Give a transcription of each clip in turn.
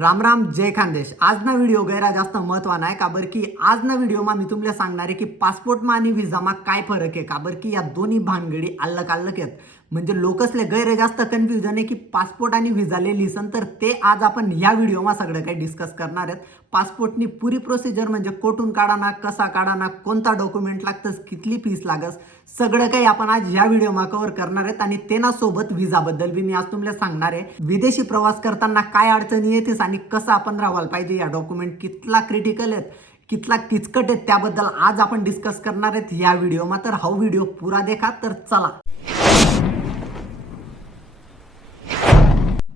राम राम जय खानदेश। आजना video गैरा जास्त महत्वाना आहे का बर की आजना व्हिडिओमा मी तुमले सांगणार आहे की पासपोर्टमा आणि व्हिसामा काय फरक आहे का बर की या दोन्ही भानगडी अलग अलग आहेत। म्हणजे लोकसले गैर जास्त कन्फ्युजन आहे की पासपोर्ट आणि व्हिसाले लिसन तर ते आज आपण या व्हिडिओमा सगळं काही डिस्कस करणार आहेत। पासपोर्टनी पुरी प्रोसिजर म्हणजे कोठून काढाना कसा काढाना कोणता डॉक्युमेंट लागतस कितली फीस लागस सगळं काही आपण आज या व्हिडिओमा कव्हर करणार आहेत। आणि तेना सोबत व्हिसाबद्दल बी मी आज तुम्हाला सांगणार आहे। विदेशी प्रवास करताना काय अडचणी येतेस आणि कसं आपण राहायला पाहिजे, या डॉक्युमेंट कितला क्रिटिकल आहेत कितला किचकट आहेत त्याबद्दल आज आपण डिस्कस करणार आहेत या व्हिडिओमा। तर हा व्हिडिओ पुरा देखा। तर चला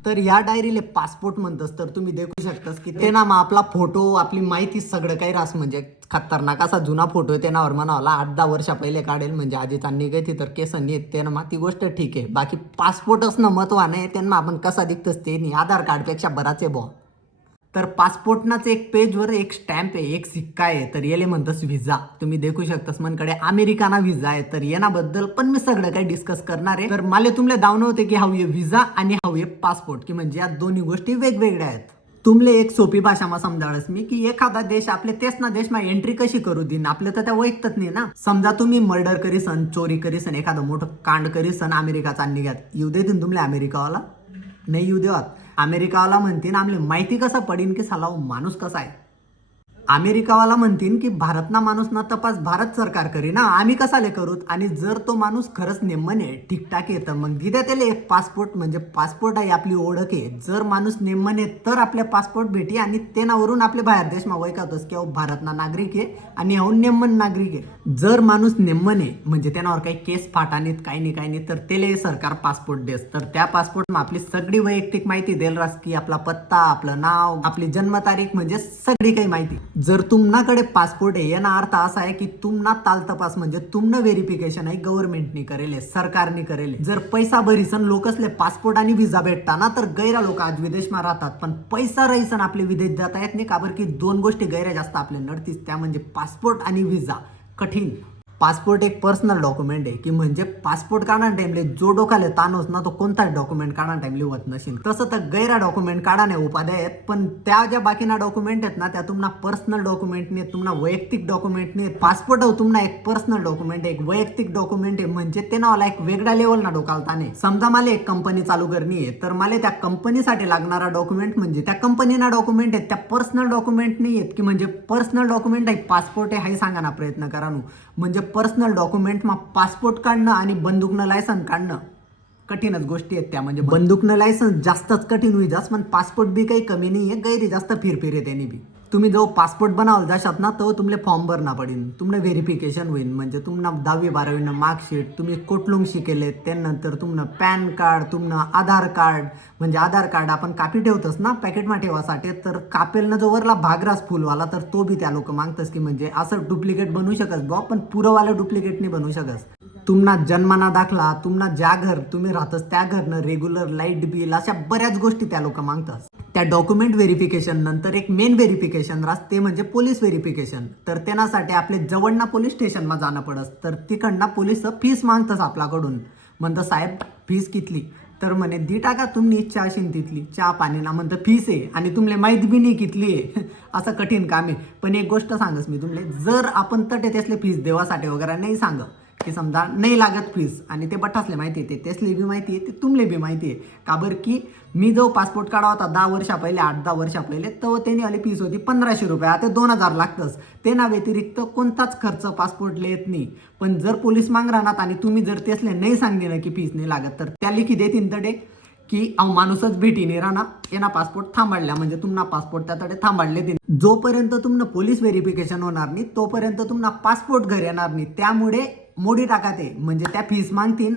तर या डायरीले पासपोर्ट म्हणतस तर तुम्ही देखू शकतास की ते नाम आपला फोटो आपली माहिती सगळं काही रास म्हणजे खतरनाक असा जुना फोटो आहे त्यावर म्हणावला 8-10 वर्षा पहिले काढेल म्हणजे आधी त्यांनी काही तर केस नाही ते ना ती गोष्ट ठीक आहे। बाकी पासपोर्ट असणं महत्वानं आहे त्यांना आपण कसा दिखतस ते नाही आधार कार्डपेक्षा बराच आहे बॉ। तर पासपोर्टनाच एक पेजवर एक स्टॅम्प आहे एक सिक्का आहे तर याले म्हणतस व्हिसा। तुम्ही देखू शकतास मनकडे अमेरिकाना व्हिसा आहे तर याबद्दल पण मी सगळं काही डिस्कस करणार आहे। तर मला तुमले दावणं होते की हाऊ व्हिसा आणि हाऊ पासपोर्ट की म्हणजे या दोन्ही गोष्टी वेगवेगळ्या आहेत। तुमले एक सोपी भाषामा समजाळस मी की एखादा देश आपले तेच ना देशमा एंट्री कशी करू देईन आपले तर त्या वैकतच नाही ना। समजा तुम्ही मर्डर करीसन चोरी करीसन एखादं मोठं कांड करीसन अमेरिकाचा निघात येऊ देतील तुमले अमेरिकावाला नाही येऊ देवात। अमेरिकावाला म्हणतीन आमले माहिती कसं पडीन की साला माणूस कसा आहे। अमेरिकावाला म्हणतीन की भारतना माणूस ना तपास भारत सरकार करी ना आम्ही कसाले करूत आणि जर तो माणूस खरंच नेमने ठीकठाक आहे तर मग दिद्या त्याला एक पासपोर्ट म्हणजे पासपोर्ट आहे आपली ओळख आहे। जर माणूस नेमने तर आपले पासपोर्ट भेटी आणि तेनावरून आपले बाहेर देशमा वैकातोस की भारतना नागरिक आहे आणि हो नेमन नागरिक आहे। जर माणूस नेमने म्हणजे त्यावर काही केस फाटानीत काही नाही तर त्याला सरकार पासपोर्ट देस तर त्या पासपोर्टमा आपली सगळी वैयक्तिक माहिती देल रास की आपला पत्ता आपलं नाव आपली जन्मतारीख म्हणजे सगळी काही माहिती। जर तुमनाकडे पासपोर्ट आहे याना अर्थ असा आहे की तुमना ताल तपास म्हणजे तुमनं व्हेरिफिकेशन आहे गव्हर्नमेंटनी करेल सरकारने करेल। जर पैसा भरीसन लोकसले पासपोर्ट आणि व्हिसा भेटताना तर गैरा लोक आज विदेशमा राहतात पण पैसा रहीसन आपले विदेश जाता येत नाही का बर की दोन गोष्टी गैरा जास्त आपले नडतीस त्या म्हणजे पासपोर्ट आणि व्हिसा कठीण। पासपोर्ट एक पर्सनल डॉक्युमेंट आहे की म्हणजे पासपोर्ट काढा टाइमले जो डोकाले तानोस ना तो कोणताच डॉक्युमेंट काढा टाइमले होत नसेल। तसं तर गैरा डॉक्युमेंट काढाने उपाध्याय आहेत पण त्या ज्या बाकीना डॉक्युमेंट आहेत ना त्या तुम्हाला पर्सनल डॉक्युमेंट नाही तुम्हाला वैयक्तिक डॉक्युमेंट नाही। पासपोर्ट हो तुम्हाला एक पर्सनल डॉक्युमेंट एक वैयक्तिक डॉक्युमेंट आहे म्हणजे ते नावाला एक वेगळ्या लेवल ना डोकालताने। समजा मला एक कंपनी चालू करणी आहे तर मला त्या कंपनीसाठी लागणारा डॉक्युमेंट म्हणजे त्या कंपनीना डॉक्युमेंट आहेत त्या पर्सनल डॉक्युमेंट नाही आहेत की म्हणजे पर्सनल डॉक्युमेंट आहे पासपोर्ट आहे हे सांगा ना प्रयत्न करा म्हणजे पर्सनल डॉक्युमेंटमा पासपोर्ट काढणं आणि बंदूकनं लायसन काढणं कठीणच गोष्टी आहेत त्या म्हणजे बंदूकनं लायसन जास्तच कठीण होईल जास्त पण पासपोर्ट बी काही कमी नाही आहे गैरी जास्त फिरफिर आहे त्यांनी बी। तुम्ही जो पासपोर्ट बनावल जाशात ना तो तुमले फॉर्म भरणा पडेल तुमने व्हेरिफिकेशन होईल म्हणजे तुम्हाला 10वी-12वी मार्कशीट तुम्ही कोटलुंग शिकेले त्यानंतर तुम्हाला पॅन कार्ड तुम्हाला आधार कार्ड म्हणजे आधार कार्ड आपण कापी ठेवतोस ना पॅकेटमा ठेवासाठी तर कापेलनं जो वरला भागरास फुलवाला तर तो बी त्या लोक मागतस की म्हणजे असं डुप्लिकेट बनवू शकस बॉ पण पुरंवाला डुप्लिकेट नाही बनवू शकस। तुम्हाला जन्माना दाखला तुम्हाला ज्या घर तुम्ही राहतस त्या घरनं रेग्युलर लाईट बिल अशा बऱ्याच गोष्टी त्या लोक मागतात। त्या डॉक्युमेंट व्हेरिफिकेशन नंतर एक मेन व्हेरिफिकेशन राहत ते म्हणजे पोलीस व्हेरिफिकेशन तर त्यासाठी आपले जवळना पोलीस स्टेशनमा जाणं पडस तर तिकडनं पोलीस फीस मागतस आपल्याकडून म्हणतं साहेब फीस कितली तर म्हणे दी टाका तुम्ही इच्छा असेल तिथली चहा पाणीना म्हणतं फीस आहे आणि तुमले माहिती बी नाही कितली आहे असं कठीण काम आहे। पण एक गोष्ट सांगस मी तुमले जर आपण तटे त्यासले फीस देवासाठी वगैरे नाही सांग की समजा नाही लागत फीस आणि ते बठासले माहिती आहे तेसले बी माहिती आहे ते तुमले बी माहिती आहे का बरं की मी जो पासपोर्ट काढा होता 10 वर्षा पहिले 8-10 वर्षा पहिले तर त्यांनी आली फीस होती 1500 रुपये आता 2000 लागतंच ते ना व्यतिरिक्त कोणताच खर्च पासपोर्टला येत नाही। पण जर पोलीस माग राहणार आणि तुम्ही जर तेसले नाही सांगले ना की फीस नाही लागत तर त्या लिखी देतील तडे की अहो माणूसच भेटी नाही राहणार यांना पासपोर्ट थांबडल्या म्हणजे तुम्हाला पासपोर्ट त्यातडे थांबडले देईल। जोपर्यंत तुम्हाला पोलीस व्हेरिफिकेशन होणार नाही तोपर्यंत तुम्हाला पासपोर्ट घर येणार नाही त्यामुळे मोडी टाका ते म्हणजे त्या फीस मागतील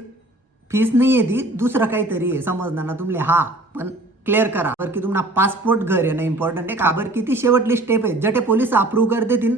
फीस नाही आहे ती दुसरं काहीतरी आहे समजणार ना तुमले हा पण क्लिअर करा बरं की तुम्हाला पासपोर्ट घर येणं इम्पॉर्टंट आहे का बरं की ती शेवटली स्टेप आहे जटे पोलीस अप्रूव्ह कर देतील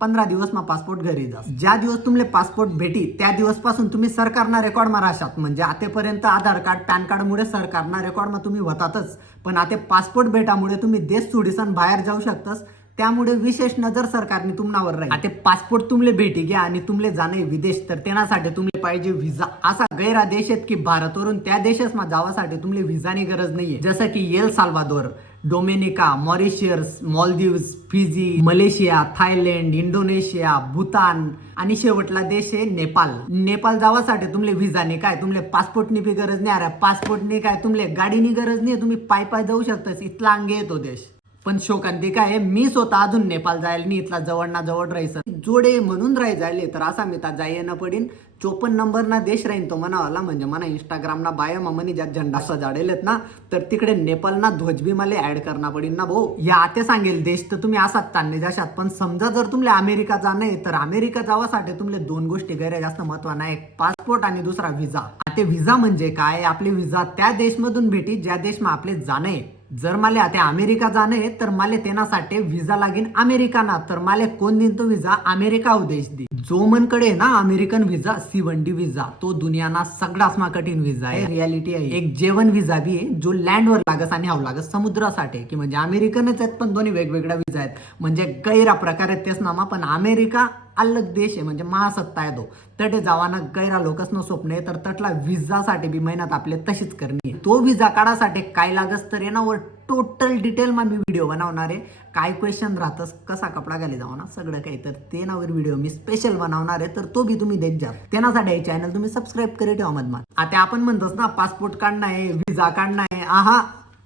15 दिवस मा पासपोर्ट घरी जा। ज्या दिवस तुमले पासपोर्ट भेटी त्या दिवसपासून तुम्ही सरकारना रेकॉर्डमा राहशात म्हणजे आतापर्यंत आधार कार्ड पॅन कार्डमुळे सरकारना रेकॉर्डमा तुम्ही होतातच पण आता पासपोर्ट भेटामुळे तुम्ही देश सोडिसन बाहेर जाऊ शकतास त्यामुळे विशेष नजर सरकारने तुमनावर राहील। आता पासपोर्ट तुमले भेटी घ्या आणि तुमले जाणे विदेश तर त्यासाठी तुमले पाहिजे व्हिसा। असा गैरा देश आहेत की भारतवरून त्या देशात जावासाठी तुमले व्हिसानी गरज नाहीये जसं की El Salvador Dominica, Mauritius, Maldives, Fiji, Malaysia, Thailand, Indonesia, Bhutan आणि शेवटला देश आहे नेपाळ. नेपाळ जावासाठी तुमले व्हिसाने काय तुमले पासपोर्टनी बी गरज नाही. अरे पासपोर्टनी काय तुमले गाडीनी गरज नाही, तुम्ही पाय पाय जाऊ शकता. इथला अंगे येतो देश. पण शोकांती काय आहे, मी स्वतः अजून नेपाळ जायला नाही. इथला जवळ ना जवळ राहायचं जोडे म्हणून राहायचे तर असा मी जाय येणं पडीन. 54 नंबर ना देश राहीन तो म्हणावाला. म्हणजे मला इंस्टाग्राम ना बायो मनी ज्यात झेंडा सजाडेलेत ना, तर तिकडे नेपाळ ना ध्वज बी मला ऍड करणं पडीन ना भाऊ. या आते सांगेल देश तर तुम्ही असाच तान्य जाशात. पण समजा जर तुम्हाला अमेरिका जाणं आहे तर अमेरिका जावासाठी तुमले 2 गोष्टी गैर जास्त महत्वानं आहे. एक पासपोर्ट आणि दुसरा व्हिसा. आता व्हिसा म्हणजे काय, आपले व्हिसा त्या देशमधून भेटी ज्या देशमा आपले जाणं आहे. जर मला आता अमेरिका जाणं आहे तर मला तेनासाठी व्हिसा लागेल अमेरिका ना. तर मला कोण देईन तो व्हिसा, अमेरिका देश दे. जो मनकडे ना अमेरिकन व्हिसा C1D व्हिसा, तो दुनियाना सगळ्यात कठीण व्हिसा आहे. रियालिटी आहे. एक जेवण व्हिसा बी आहे जो लँडवर लागस आणि हाव लागस समुद्रासाठी, की म्हणजे अमेरिकनच आहेत पण दोन्ही वेगवेगळ्या व्हिसा आहेत. म्हणजे गैरा प्रकार आहेत तेच नामा. पण अमेरिका अलग देश आहे, म्हणजे महासत्ता आहे तो. तटे जावाना गैरा लोकच न स्वप्न आहे. तर तटला व्हिसासाठी बी मेहनत आपले तशीच करणी. तो व्हिसा काढासाठी काय लागस तर येणावर टोटल डिटेल मा मी व्हिडिओ बनवणार आहे. काय क्वेश्चन राहतस, कसा कपडा घाली जावा ना, सगळं काही. तर ते नावर व्हिडिओ मी स्पेशल बनवणार आहे. तर तो बी तुम्ही देत जा. त्यासाठी हे चॅनल तुम्ही सबस्क्राईब करी ठेवा मधमान. आता आपण म्हणतोस ना पासपोर्ट काढणं आहे, व्हिसा काढणं आहे. आहा,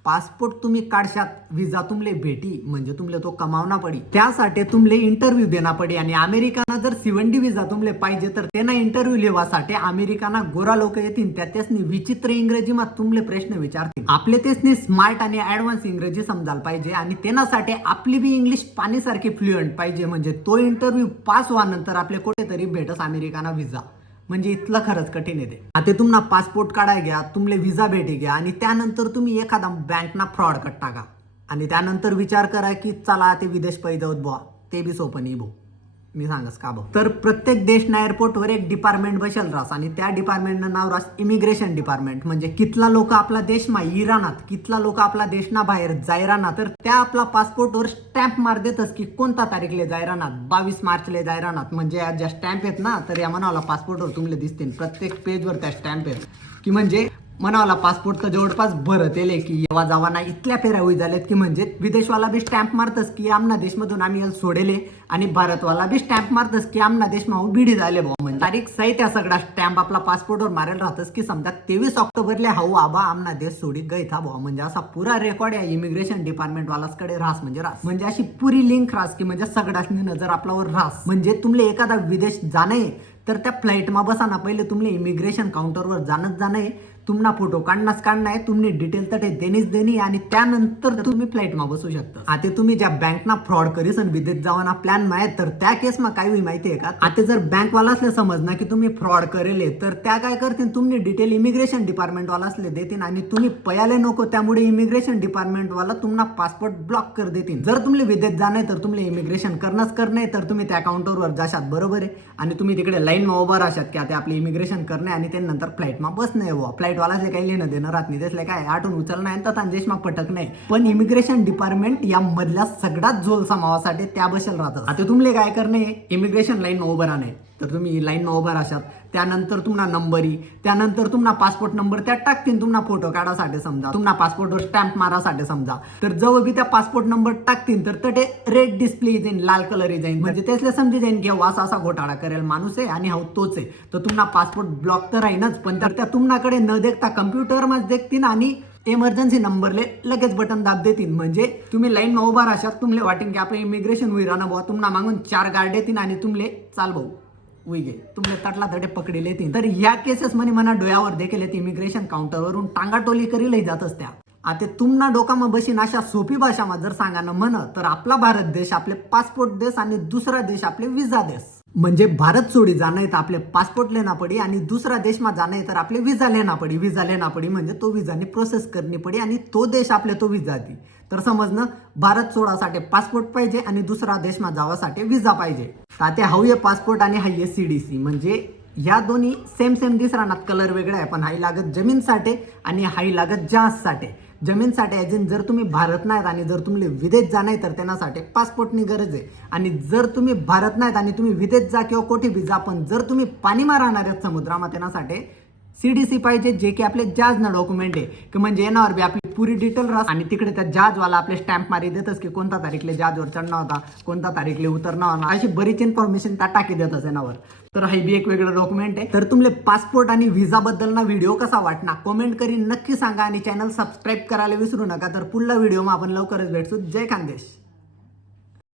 पासपोर्ट तुम्ही काढशात, व्हिसा तुमले भेटी म्हणजे तुमले तो कमावना पडी. त्यासाठी तुमले इंटरव्ह्यू देना पडी. आणि अमेरिकाना जर C1D व्हिसा तुमले पाहिजे तर त्यांना इंटरव्ह्यू लेवासाठी अमेरिकाना गोरा लोक येतील. त्याच्यासनी विचित्र इंग्रजीमा तुमले प्रश्न विचारतील. आपले तेसनी स्मार्ट आणि ऍडव्हान्स इंग्रजी समजायला पाहिजे. आणि त्यासाठी आपली बी इंग्लिश पाणीसारखी फ्लुएंट पाहिजे. म्हणजे तो इंटरव्ह्यू पास व्हानंतर आपले कुठेतरी भेटस अमेरिकाना व्हिसा. म्हणजे इथलं खरंच कठीण येते. आता तुम्हाला पासपोर्ट काढाय घ्या, तुमले व्हिसा भेटी घ्या आणि त्यानंतर तुम्ही एखादा बँकना फ्रॉड कट टाका. आणि त्यानंतर विचार करा की चला ते विदेश पैदा होत बुवा, ते बी सोपं नाही भाऊ. मी सांगस का भाऊ. तर प्रत्येक देशना एअरपोर्टवर एक डिपार्टमेंट बसेल राहस आणि त्या डिपार्टमेंटनं नाव राहस इमिग्रेशन डिपार्टमेंट. म्हणजे कितला लोक आपला देशमा इराणात, कितला लोक आपला देशना बाहेर जायरानात, तर त्या आपला पासपोर्टवर स्टॅम्प मार देतच की कोणता तारीखले जायरानात, 22 मार्चले जायरानात. म्हणजे ज्या स्टॅम्प आहेत ना, तर या म्हणाला पासपोर्टवर तुमले दिसतील. प्रत्येक पेजवर त्या स्टॅम्प आहेत. की म्हणजे म्हणावला पासपोर्ट तर जवळपास भरत येले की येवा जावाना इथल्या फेऱ्या होई झाल्यात. की म्हणजे विदेशवाला बी स्टॅम्प मारतस की आमना देशमधून आम्ही याला सोडेले. आणि भारतवाला बी स्टॅम्प मारतस की आमना देशमा बिडी झाले भाऊ. म्हणजे तारीख सहित त्या सगळा स्टॅम्प आपला पासपोर्टवर मारेल राहतस. की समजा 23 ऑक्टोबरले हाऊ आबा आमना देश सोडी गई था भाऊ. म्हणजे असा पुरा रेकॉर्ड या इमिग्रेशन डिपार्टमेंट वालासकडे राहस. म्हणजे राहस म्हणजे अशी पुरी लिंक राहस की म्हणजे सगळ्यासनी नजर आपल्यावर राहस. म्हणजे तुमले एखादा विदेश जाणे तर त्या फ्लाईटमा बसाना पहिले तुमले इमिग्रेशन काउंटरवर जाणं आहे. तुम्हाला फोटो काढणार आहे, तुम्ही डिटेल तर देणीच देणी. आणि त्यानंतर तुम्ही फ्लाईटमा बसू शकता. आता तुम्ही ज्या बँकना फ्रॉड करीस आणि विदेश जावाना प्लॅन माहित, तर त्या केसमा काय होईल माहितीये का. आता जर बँकवाला असले समजना की तुम्ही फ्रॉड करेले, तर त्या काय करतील, तुम्ही डिटेल इमिग्रेशन डिपार्टमेंट वाला असले देतील आणि तुम्ही पयाले नको. त्यामुळे इमिग्रेशन डिपार्टमेंट वाला तुम्हाला पासपोर्ट ब्लॉक कर देतील. जर तुम्ही विदेश जाणे तर तुम्ही इमिग्रेशन करणे तर तुम्ही त्या काउंटरवर जाशात, बरोबर आहे. आणि तुम्ही तिकडे लाईन मा उभा राहशात की आता आपले इमिग्रेशन करणे आणि त्यानंतर फ्लाईटमा बसणे. फ्लाईट वाला काही लेणं देणं राहत नाही. त्यासले काय आठवून उचलणं आहे तर देशमा पटक नाही. पण इमिग्रेशन डिपार्टमेंट या मधल्या सगळ्यात झोल समावासाठी त्या बसेल राहतात. आता तुम्हाला काय करणे, इमिग्रेशन लाईन उभं राहणे. तर तुम्ही लाईन उभं राहशात. त्यानंतर तुम्हाला नंबर त्यानंतर तुम्हाला पासपोर्ट नंबर त्यात टाकतील. तुम्हाला फोटो काढासाठी समजा, तुम्हाला पासपोर्टवर स्टॅम्प मारासाठी समजा, तर जवळ बी त्या पासपोर्ट नंबर टाकतील तर ते रेड डिस्प्ले जाईन, लाल कलर जाईन. म्हणजे त्यासले समजी जाईन की असा असा घोटाळा करेल माणूस आहे आणि हा तोच आहे. तर तुम्हाला पासपोर्ट ब्लॉक तर राहीनच, पण तर त्या तुमच्याकडे न देखता कम्प्युटर मध्ये देखतील आणि इमर्जन्सी नंबरले लगेच बटन दाब देतील. म्हणजे तुम्ही लाईन मा उभा राहशात, तुमले वाटेन की आपलं इमिग्रेशन होई राहणं बुवा. तुम्हाला मागून 4 गार्ड येतील आणि तुमले चाल भाऊ उगे तुमले तटला तटे पकडेल येतील. तर या केसेस मध्ये मना डोळ्यावर देखील येते. इमिग्रेशन काउंटरवरून टांगाटोली करील जातच त्या. आता तुम्हाला डोकामा बशीन अशा सोपी भाषामा जर सांगा ना म्हण, तर आपला भारत देश आपले पासपोर्ट देश आणि दुसरा देश आपले व्हिसा देश. म्हणजे भारत सोडी जाणं तर आपले पासपोर्ट लेना पडी आणि दुसरा देशमा जाणं तर आपले व्हिसा लेना पडी. व्हिसा लेना पडी म्हणजे तो व्हिसाने प्रोसेस करणी पडी आणि तो देश आपले तो व्हिसा दी. तर समजणं, भारत सोडासाठी पासपोर्ट पाहिजे आणि दुसरा देशमा जावासाठी व्हिसा पाहिजे. ताते हाऊये पासपोर्ट आणि हाय CDC. म्हणजे या दोन्ही सेम दिसरानात, कलर वेगळा आहे. पण हाई लागत जमीनसाठी आणि हाई लागत जहाजसाठी. जमीनसाठी अजून जर तुम्ही भारत नाहीत आणि जर तुम्ही विदेश जा नाही तर त्यांच्यासाठी पासपोर्टनी गरज आहे. आणि जर तुम्ही भारत नाहीत आणि तुम्ही विदेश जा किंवा कोठे बी जा, पण जर तुम्ही पाणी राहणार आहेत समुद्रामध्ये, त्यांच्यासाठी CDC पाहिजे जे की आपले जहाजनं डॉक्युमेंट आहे की म्हणजे येणावर बी आपली पुरी डिटेल राहत आणि तिकडे त्या जहाजवाला आपले स्टॅम्प मारी देतच की कोणता तारीखले जहाजवर चढणं होता, कोणता तारीखले उतरणं होता, अशी बरीच इन्फॉर्मेशन त्या टाकी देतात येणावर. तर हे बी एक वेगळं डॉक्युमेंट आहे. तर तुमले पासपोर्ट आणि व्हिसा बद्दल ना व्हिडिओ कसा वाटणार कमेंट करी नक्की सांगा आणि चॅनल सबस्क्राईब करायला विसरू नका. तर पुढला व्हिडिओ आपण लवकरच भेटू. जय खानदेश.